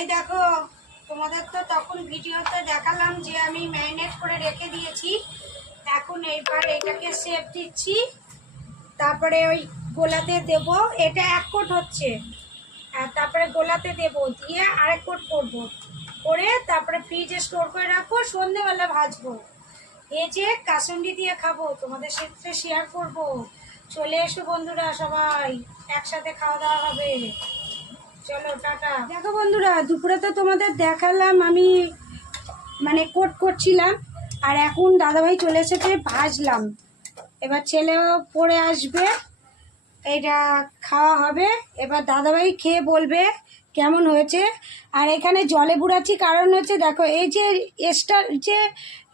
এই দেখো, তোমাদের তো তখন ভিডিওতে দেখালাম যে আমি ম্যারিনেট করে রেখে দিয়েছি। এখন এইবার এটাকে শেপ দিচ্ছি, তারপরে ওই গোলাতে দেব। এটা এক কোট হচ্ছে, আর তারপরে গোলাতে দেব, দিয়ে আরেক কোট করবো, করে তারপরে ফ্রিজে স্টোর করে রাখবো, সন্ধ্যেবেলা ভাজবো, ভেজে কাসুন্দি দিয়ে খাবো, তোমাদের সাথে শেয়ার করব। চলে এসো বন্ধুরা, সবাই একসাথে খাওয়া দাওয়া হবে। চলো টাটা। দেখো বন্ধুরা, দুপুরে তো তোমাদের দেখালাম আমি মানে কোট করছিলাম, আর এখন দাদাভাই চলে এসেছে, ভাজলাম। এবার ছেলেও পড়ে আসবে, এটা খাওয়া হবে। এবার দাদাভাই খেয়ে বলবে কেমন হয়েছে। আর এখানে জলে বুড়াচ্ছি, কারণ হচ্ছে দেখো এই যে এক্সট্রা যে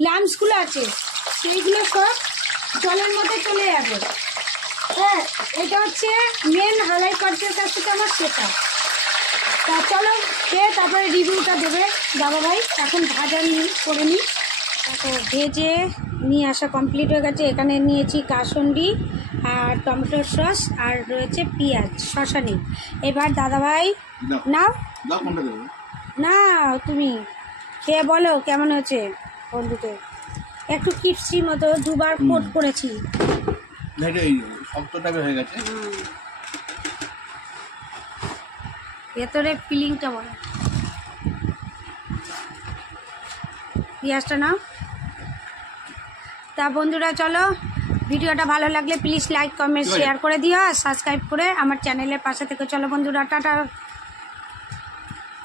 লাম্পসগুলো আছে সেইগুলো সব জলের মধ্যে চলে যাবে। হ্যাঁ, এটা হচ্ছে মেন হালাই খরচের কাছ থেকে আমার শেখা। তা চলো খেয়ে তারপরে রিভিউটা দেবে দাদাভাই। এখন ভাজা করে নিই। তো ভেজে নিয়ে আসা কমপ্লিট হয়ে গেছে। এখানে নিয়েছি কাসুন্দি আর টমেটোর সস, আর রয়েছে পেঁয়াজ, শসা নেই। এবার দাদাভাই নাও না, তুমি খেয়ে বলো কেমন হয়েছে। বন্ধুদের একটু কিপসি মতো দুবার কোট করেছি, ভেতরে ফিলিংটা বলো। পেঁয়াজটা নাও। তা বন্ধুরা চলো, ভিডিওটা ভালো লাগলে প্লিজ লাইক কমেন্ট শেয়ার করে দিও, আর সাবস্ক্রাইব করে আমার চ্যানেলের পাশে থেকে। চলো বন্ধুরা, টাটা।